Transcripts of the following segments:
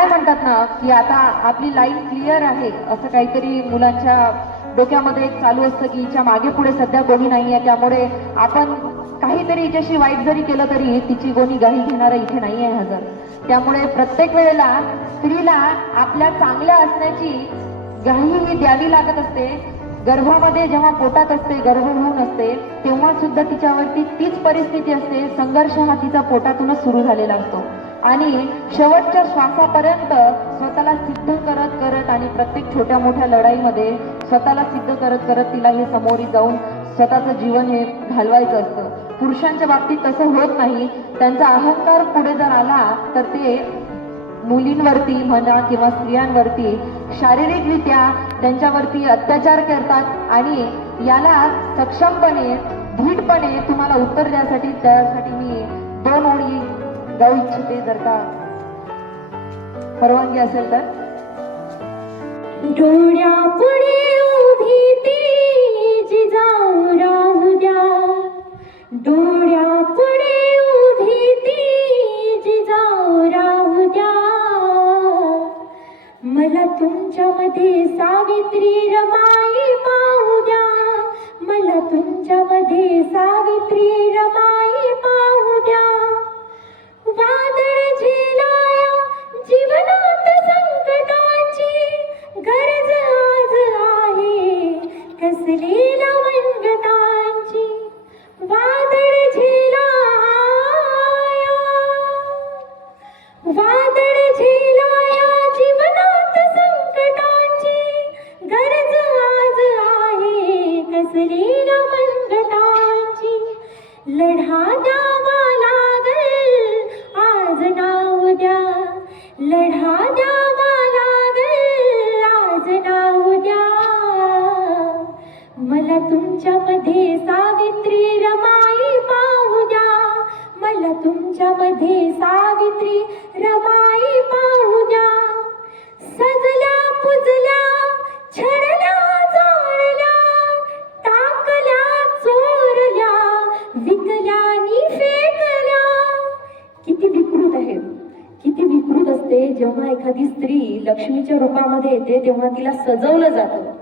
काय म्हणतात ना की आता आपली लाईन क्लिअर आहे असं काहीतरी मुलांच्या डोक्यामध्ये एक चालू असतं की हिच्या मागे पुढे सध्या कोणी आहे त्यामुळे आपण काहीतरी हिच्याशी वाईट जरी केलं तरी तिची कोणी गाही घेणारा इथे नाही आहे हजर. त्यामुळे प्रत्येक वेळेला स्त्रीला आपल्या चांगल्या असण्याची गाही ही द्यावी लागत असते. गर्भामध्ये जेव्हा पोटात असते गर्भ होऊन असते तेव्हा सुद्धा तिच्यावरती तीच परिस्थिती असते. संघर्ष हा तिचा पोटातूनच सुरू झालेला असतो. आणि शेवटच्या श्वासापर्यंत स्वतःला सिद्ध करत करत आणि प्रत्येक छोट्या मोठ्या लढाईमध्ये स्वतःला सिद्ध करत करत तिला हे समोरी जाऊन स्वतःचं जीवन हे घालवायचं असतं. पुरुषांच्या बाबतीत तसं होत नाही. त्यांचा अहंकार पुढे जर आला तर ते मुलींवरती म्हणा किंवा स्त्रियांवरती शारीरिकरित्या त्यांच्यावरती अत्याचार करतात आणि याला सक्षमपणे धीटपणे तुम्हाला उत्तर द्यासाठी त्यासाठी मी दोन ओळी गाऊ इच्छिते जर का परवानगी असेल तर? डोळ्या पुढे उभी ती जिजाऊ राहू द्या. डोळ्या पुढे उभी ती जिजाऊ राहू द्या. मला तुमच्यामध्ये सावित्री रमाई पाहू द्या. मला तुमच्यामध्ये सावित्री लढा द्यावा लागल आज नाव द्या मला तुमच्यामध्ये सावित्री रमाई पाहू द्या. मला तुमच्यामध्ये सा जेव्हा एखादी स्त्री लक्ष्मीच्या रूपामध्ये येते तेव्हा तिला सजवलं जातं.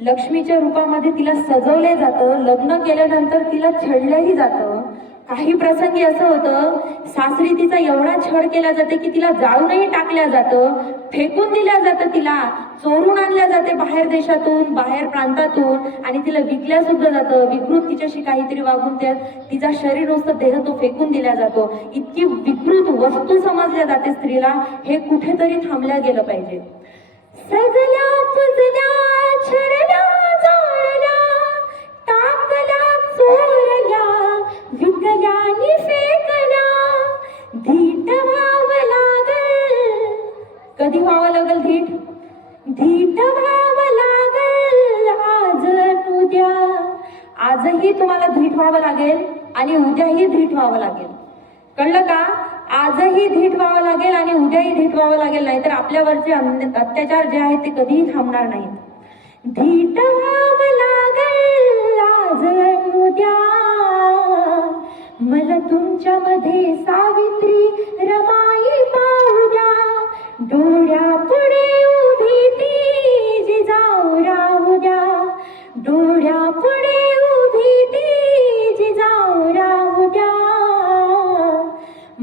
लक्ष्मीच्या रूपामध्ये तिला सजवले जातं. लग्न केल्यानंतर तिला छळलंही जातं. काही प्रसंगी असं होतं सासरी तिचा एवढा छळ केला जाते की तिला जाळूनही टाकल्या जातं फेकून दिल्या जातं तिला चोरून आणल्या जाते बाहेर देशातून बाहेर प्रांतातून आणि तिला विकल्या सुद्धा जातं. विकृत तिच्याशी काहीतरी वागून त्या तिचा शरीर नुसतं देह तो फेकून दिला जातो. इतकी विकृत वस्तू समजल्या जाते स्त्रीला. हे कुठेतरी थांबल्या गेलं पाहिजे. सजल्या विकल्यानी फेकल्या धीट व्हावं लागल. कधी व्हावं लागल धीट? धीट व्हावं लागल. आज उद्या. आजही तुम्हाला धीट व्हावं लागेल आणि उद्याही धीट व्हावं लागेल. कळलं का? आजही धीट व्हावं लागेल आणि उद्याही धीट व्हावं लागेल नाही तर आपल्यावरचे अत्याचार जे आहेत ते कधीही थांबणार नाहीत. धीट व्हावं लागेल. आज उद्या. मला तुमच्यामध्ये सावित्री रमाई पाहू द्या डोळ्या पुढे उभी ती जिजाऊ राहू द्या डोळ्या पुढे उभी ती जिजाऊ राहू द्या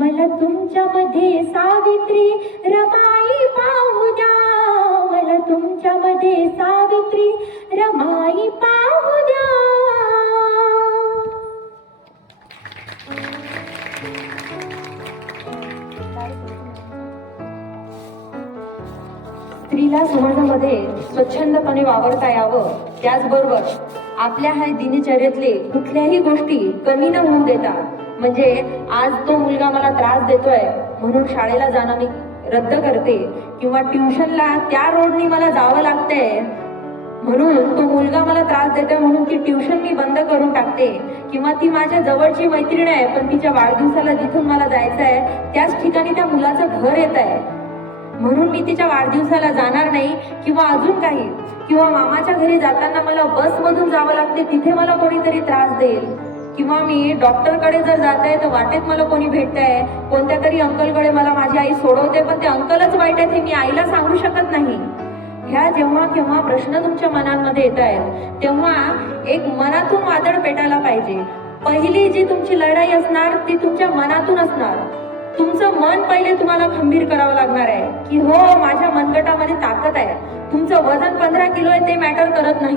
मला तुमच्यामध्ये सावित्री रमाई पाहू द्या मला तुमच्यामध्ये सावित्री रमाई पाहू द्या स्त्रीला समाजामध्ये स्वच्छंदपणे वावरता यावं. त्याचबरोबर आपल्या ह्या दिनचर्येतले कुठल्याही गोष्टी कमी न होऊन देता म्हणजे आज तो मुलगा मला त्रास देतोय म्हणून शाळेला जाणं मी रद्द करते किंवा ट्युशनला त्या रोडनी मला जावं लागतंय म्हणून तो मुलगा मला त्रास देतोय म्हणून ती ट्युशन मी बंद करून टाकते किंवा ती माझ्या जवळची मैत्रीण आहे पण तिच्या वाढदिवसाला जिथून मला जायचं आहे त्याच ठिकाणी त्या मुलाचं घर येत आहे म्हणून मी तिच्या वाढदिवसाला जाणार नाही किंवा अजून काही. किंवा मामाच्या घरी जाताना मला बसमधून जावं लागते तिथे मला कोणीतरी त्रास देईल. किंवा मी डॉक्टरकडे जर जात आहे तर वाटेत मला कोणी भेटतंय कोणत्या तरी अंकलकडे मला माझी आई सोडवते पण ते अंकलच वाईट आहेत हे मी आईला सांगू शकत नाही. ह्या जेव्हा केव्हा प्रश्न तुमच्या मनांमध्ये येत आहेत तेव्हा एक मनातून वादळ पेटायला पाहिजे. पहिली जी तुमची लढाई असणार ती तुमच्या मनातून असणार. तुमचं मन पहिले तुम्हाला खंबीर करावं लागणार आहे. की हो माझ्या मनगटामध्ये ताकद आहे. तुमचं वजन पंधरा किलो आहे ते मॅटर करत नाही.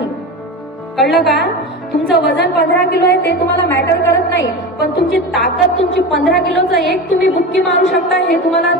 कळलं का? तुमचं वजन पंधरा किलो आहे ते तुम्हाला मॅटर करत नाही. पण तुमची ताकद तुमची पंधरा किलोचं एक तुम्ही बुक्की मारू शकता हे तुम्हाला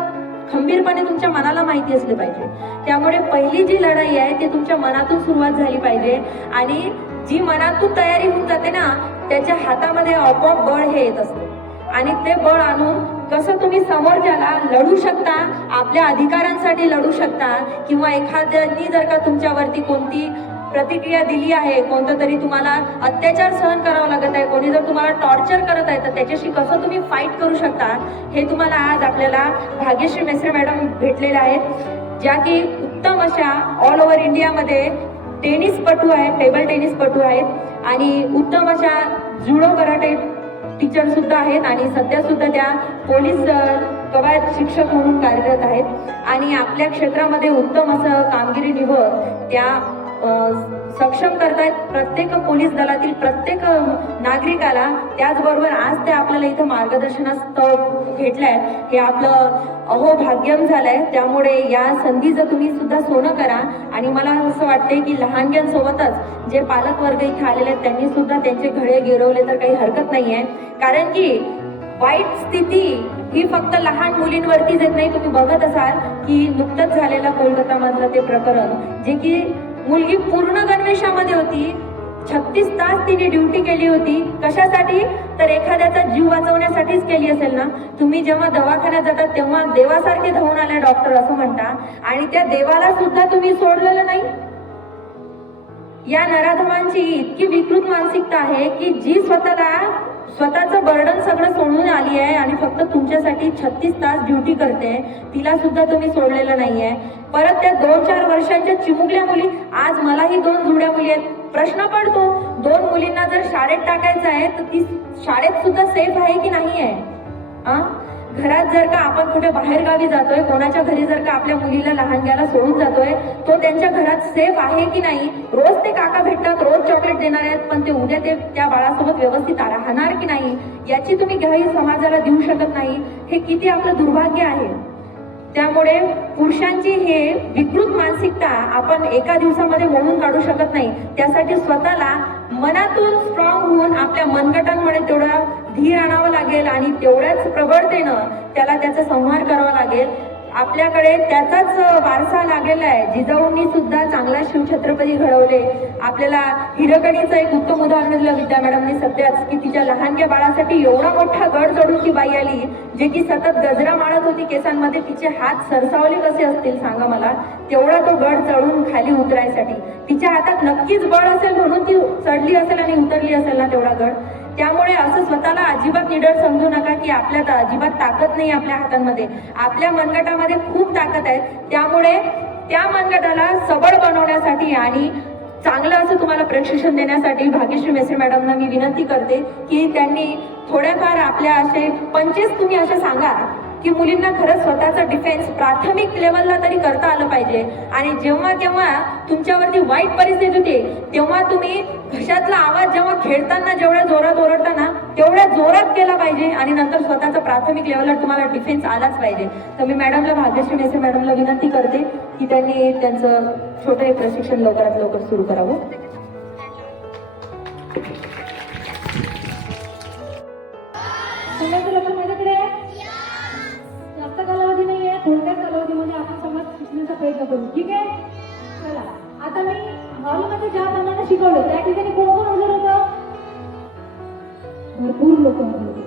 खंबीरपणे तुमच्या मनाला माहिती असले पाहिजे. त्यामुळे पहिली जी लढाई आहे ती तुमच्या मनातून सुरुवात झाली पाहिजे. आणि जी मनातून तयारी होऊन जाते ना त्याच्या हातामध्ये आपोआप बळ हे येत असते. आणि ते बळ आणून कसं तुम्ही समोरच्याला लढू शकता आपल्या अधिकारांसाठी लढू शकता किंवा एखाद्यानी जर का तुमच्यावरती कोणती प्रतिक्रिया दिली आहे कोणतं तरी तुम्हाला अत्याचार सहन करावा लागत आहे कोणी जर तुम्हाला टॉर्चर करत आहे तर त्याच्याशी कसं तुम्ही फाईट करू शकता हे तुम्हाला आज आपल्याला भाग्यश्री मेसरे मॅडम भेटलेल्या आहेत ज्या की उत्तम अशा ऑल ओव्हर इंडियामध्ये टेनिसपटू आहेत टेबल टेनिसपटू आहेत आणि उत्तम अशा जुडो कराटे टीचर सुद्धा आहेत आणि सध्या सुद्धा त्या पोलीस कवायत शिक्षक म्हणून कार्यरत आहेत. आणि आपल्या क्षेत्रामध्ये उत्तम असं कामगिरी निवड त्या सक्षम करतायत. प्रत्येक पोलीस दलातील प्रत्येक नागरिकाला त्याचबरोबर आज ते आपल्याला इथं मार्गदर्शनास भेटलंय हे आपलं अहो भाग्यम झालंय. त्यामुळे या संधीचं तुम्ही सुद्धा सोनं करा आणि मला असं वाटतंय की लहानग्यांसोबतच जे पालक वर्ग इथे आलेले आहेत त्यांनी सुद्धा त्यांचे घडे गिरवले तर काही हरकत नाहीये. कारण की वाईट स्थिती ही फक्त लहान मुलींवरतीच येत नाही. तुम्ही बघत असाल की नुकतंच झालेलं कोलकातामधलं ते प्रकरण जे की मुलगी पूर्ण गणवेशामध्ये होती. छत्तीस तास तिने ड्युटी केली होती. कशासाठी? तर एखाद्याचा जीव वाचवण्यासाठीच केली असेल ना? तुम्ही जेव्हा दवाखान्यात जातात तेव्हा देवासारखे धावून आले डॉक्टर असं म्हणता. आणि त्या देवाला सुद्धा तुम्ही सोडलेलं नाही. या नराधमांची इतकी विकृत मानसिकता आहे की जी स्वतःला स्वतःचं बर्डन सगळं सोडून आली आहे आणि फक्त तुमच्यासाठी छत्तीस तास ड्युटी करते तिला सुद्धा तुम्ही सोडलेलं नाही आहे परत त्या दोन चार वर्षांच्या चिमुकल्या मुली आज मलाही दोन जुड्या मुली आहेत. प्रश्न पडतो दोन मुलींना जर शाळेत टाकायचं आहे तर ती शाळेत सुद्धा सेफ आहे की नाही आहे घरात जर का आपण कुठे बाहेरगावी जातोय कोणाच्या घरी जर का आपल्या मुलीला लहानग्याला सोडून जातोय तो त्यांच्या घरात सेफ आहे की नाही? रोज ते काका भेटतात रोज चॉकलेट देणार आहेत पण ते उद्या ते त्या बाळासोबत व्यवस्थित राहणार की नाही? याची तुम्ही ग्वाही समाजाला देऊ शकत नाही. हे किती आपलं दुर्भाग्य आहे. त्यामुळे पुरुषांची हे विकृत मानसिकता आपण एका दिवसामध्ये मोडून काढू शकत नाही. त्यासाठी स्वतःला मनातून स्ट्रॉंग होऊन आपल्या मनगटांमुळे तेवढा धीर आणावं लागेल आणि तेवढ्याच प्रबळतेनं त्याला त्याचा संहार करावा लागेल. आपल्याकडे त्याचाच वारसा लागलेला आहे. जिजाऊंनी सुद्धा चांगला शिवछत्रपती घडवले. आपल्याला हिरकणीचं एक उत्तम उदाहरण दिलं विद्या मॅडमनी सध्याच की तिच्या लहानग्या बाळासाठी एवढा मोठा गड चढून ती बाई आली जे की सतत गजरा माळत होती केसांमध्ये. तिचे हात सरसावले कसे असतील सांगा मला? तेवढा तो गड चढून खाली उतरायसाठी. तिच्या हातात नक्कीच बळ असेल म्हणून ती चढली असेल आणि उतरली असेल ना तेवढा गड? त्यामुळे असं स्वतःला अजिबात निडर समजू नका की आपल्यात अजिबात ताकद नाही आपल्या हातांमध्ये. आपल्या मनगटामध्ये खूप ताकद आहे. त्यामुळे त्या मनगटाला सबळ बनवण्यासाठी आणि चांगलं असं तुम्हाला प्रशिक्षण देण्यासाठी भाग्यश्री मेसे मॅडमना मी विनंती करते की त्यांनी थोड्याफार आपल्या असे पंचवीस तुम्ही असे सांगा. की मुलींना खरंच स्वतःचा डिफेन्स प्राथमिक लेवलला तरी करता आलं पाहिजे. आणि जेव्हा जेव्हा तुमच्यावरती वाईट परिस्थिती होते तेव्हा तुम्ही घशातला आवाज जेव्हा खेळताना जेवढ्या जोरात ओरडताना तेवढ्या जोरात केला पाहिजे आणि नंतर स्वतःचा प्राथमिक लेवलला तुम्हाला डिफेन्स आलाच पाहिजे. तर मी मॅडमला भाग्यश्री मेसे मॅडमला विनंती करते की त्यांनी त्यांचं छोटं एक प्रशिक्षण लवकरात लवकर सुरू करावं. आपण ज्या प्रमाणे शिकवलं त्या ठिकाणी कोण कोण हजर होतं? भरपूर लोक हजर होते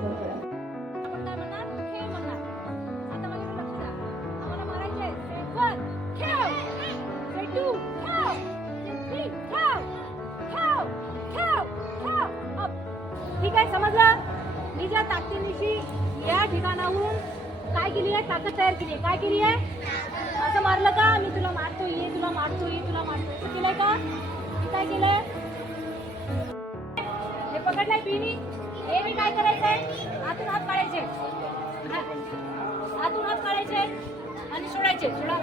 ठीक आहे समजलं? मी ज्या ताकदीनिशी या ठिकाणाहून काय केली आहे? ताकद तयार केली आहे. काय केली आहे? असं मारलं का? मी तुला मारतोय ये तुला मारतोय तुला मारतोय. असं केलंय का? काय केलंय? हे पकडलंय बिनी हे बी काय करायचंय? आतून हात काढायचे. आतून हात काढायचे आणि सोडायचे. सोडा.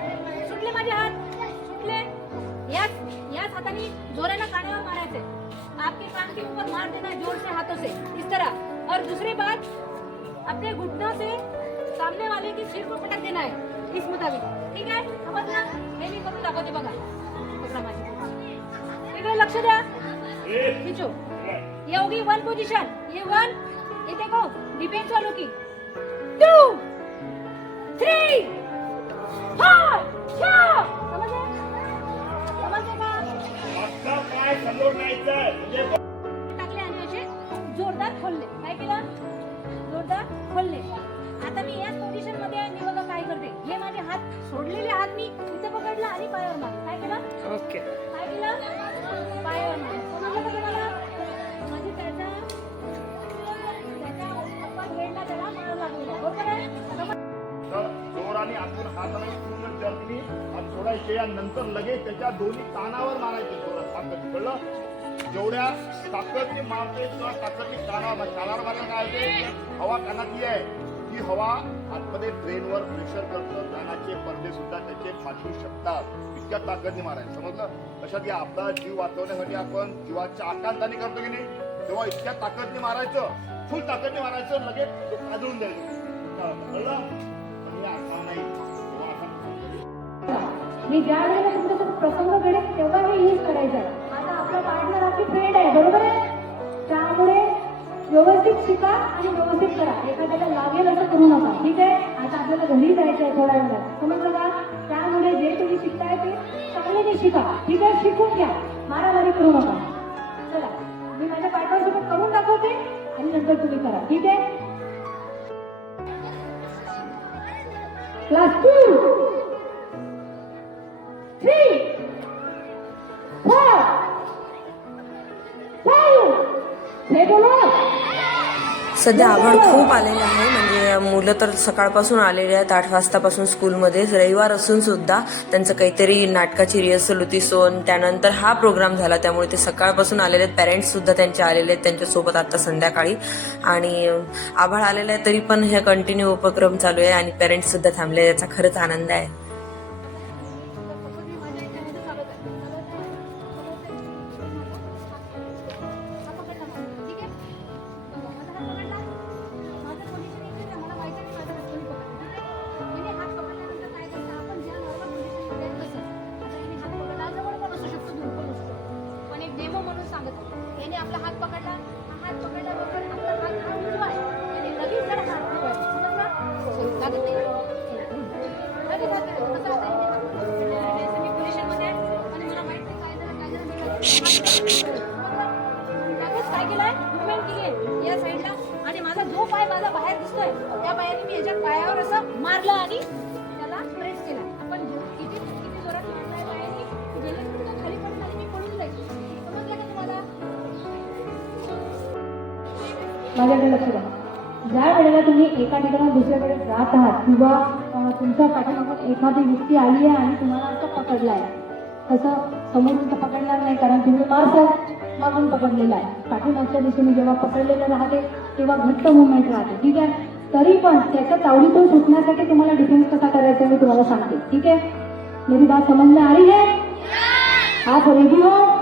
सुटले माझे हात. सुटले. याच याच हाताने जोराला कानावर मारायचे. आपके कान के ऊपर मार देना जोर से हाथों से इस तरह. और दूसरी बात अपने घुटनों से सामने वाले की सिर को पटक देना है। इस मुताबिक. ठीक है? समझना? हे मी करून दाखवते बघा पकडा माझी इकडे लक्ष द्या. खिचो. ये होगी वन पोजीशन ये वन ये देखो डिफेंस वालों की. टू थ्री फोर चार समझे समझे का आता काय समोर न्यायचं म्हणजे टाकले आणि असे जोरदार खोलले. काय केलं? जोरदार खोलले. आता मी याच पोझिशनमध्ये आहे मी बघा काय करते. हे माझे हात सोडलेले हात मी. इथे पकडला आणि पायावर मारले. काय केलं? ओके. काय केलं? पायावर मारले. समजलं का तुम्हाला म्हणजे त्याचा त्याच्या पप्पा हेडला त्याला मार लागलेला बरोबर आहे? आता तर जोराने आतून हाताला पूर्ण जर्मनी हात सोडायचे आणि नंतर लगेच त्याच्या दोन्ही कानावर मारायचे. जोरात ताकद कळलं. जेवढ्या ताकदने मारते तेवढ्या ताकदने कानावर कानावर मारलं काय होते हवा कानातली आहे. ही हवा आतमध्ये ब्रेनवर प्रेशर करतं कानाचे पडदे सुद्धा त्याचे फाटू शकतात. इतक्या ताकदने मारायचं समजलं? तशात की आपला जीव वाचवण्यासाठी आपण जीवाच्या आकांताने करतो की नाही? तेव्हा इतक्या ताकदने मारायचं फुल ताकदने मारायचं लगेच तो काजळून द्यायचं कळलं? मी ज्या वेळेला तुमच्यासोबत प्रसंग घडेल तेव्हा हे यूज करायचं आता आपला पार्टनर आपली फ्रेंड आहे बरोबर आहे? त्यामुळे व्यवस्थित शिका आणि व्यवस्थित करा. एखाद्याला लागेल असं करू नका. ठीक आहे? आता आपल्याला घरी जायचं आहे थोड्या वेळात. समजलं का? त्यामुळे जे तुम्ही शिकताय ते चांगल्याने शिका. ठीक आहे? शिकून घ्या. मारामारी करू नका. चला. मी माझ्या पार्टनरसोबत करून दाखवते आणि नंतर तुम्ही करा. ठीक आहे? Class two three four five हे बोला सध्या आभाळ खूप आलेलं आहे. म्हणजे मुलं तर सकाळपासून आलेले आहेत आठ वाजतापासून स्कूलमध्ये. रविवार असून सुद्धा त्यांचं काहीतरी नाटकाची रिहर्सल होती सोन त्यानंतर हा प्रोग्राम झाला. त्यामुळे ते सकाळपासून आलेले आहेत. पॅरेंट्स सुद्धा त्यांचे आलेले आहेत त्यांच्यासोबत आता संध्याकाळी. आणि आभाळ आलेलं आहे तरी पण हे कंटिन्यू उपक्रम चालू आहे आणि पॅरेंट्स सुद्धा थांबले याचा खरंच आनंद आहे. माझ्याकडे लक्ष द्या. ज्या वेळेला तुम्ही एका ठिकाणी दुसऱ्याकडे जात आहात किंवा तुमच्या पाठीमागून एखादी व्यक्ती आली आहे आणि तुम्हाला असं पकडलं आहे तसं समोरून तर पकडणार नाही कारण तुम्ही मारसाल मागून पकडलेला आहे. पाठीमागच्या दिशेने जेव्हा पकडलेलं राहते तेव्हा घट्ट मुवमेंट राहते. ठीक आहे? तरी पण त्याच्या तावडीतून सुटण्यासाठी तुम्हाला डिफेन्स कसा करायचा मी तुम्हाला सांगते. ठीक आहे? मेरी बात समझ में आ रही है आप रेडी हा?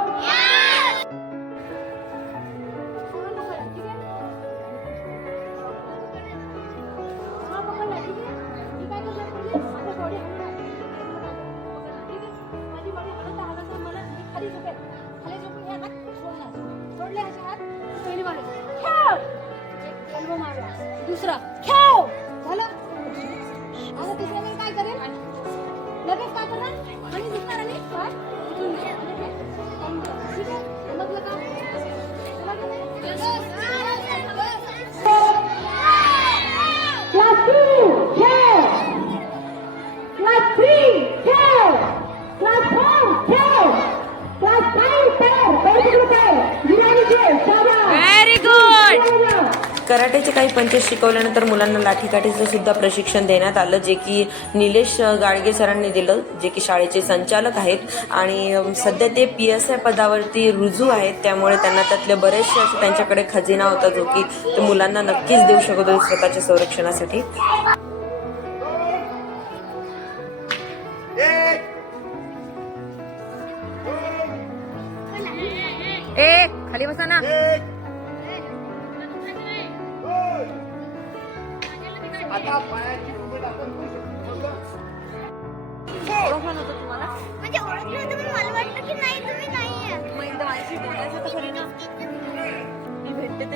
कराटेचे शिकवल्यानंतर मुलांना लाठीकाठीचं सुद्धा प्रशिक्षण देण्यात आलं जे की निलेश गाडगे सरांनी दिलं जे की शाळेचे संचालक आहेत. आणि सध्या ते पी एस आय पदावरती रुजू आहेत. त्यामुळे त्यांना त्यातले बरेचसे असे त्यांच्याकडे खजिना होता जो की ते मुलांना नक्कीच देऊ शकत स्वतःच्या संरक्षणासाठी.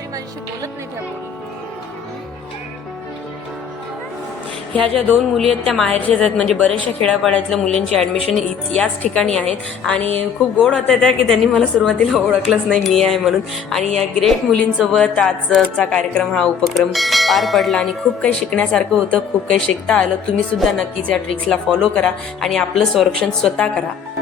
तरी माझ्याशी बोलत नाही त्या ह्या ज्या दोन मुली आहेत त्या माहेरच्याच आहेत. म्हणजे बऱ्याचशा खेड्यापाड्यातल्या मुलींची ॲडमिशन याच ठिकाणी आहेत. आणि खूप गोड होत्या त्या की त्यांनी मला सुरुवातीला ओळखलंच नाही मी आहे म्हणून. आणि या ग्रेट मुलींसोबत आजचा कार्यक्रम हा उपक्रम पार पडला आणि खूप काही शिकण्यासारखं होतं खूप काही शिकता आलं. तुम्ही सुद्धा नक्कीच या ट्रिक्सला फॉलो करा आणि आपलं संरक्षण स्वतः करा.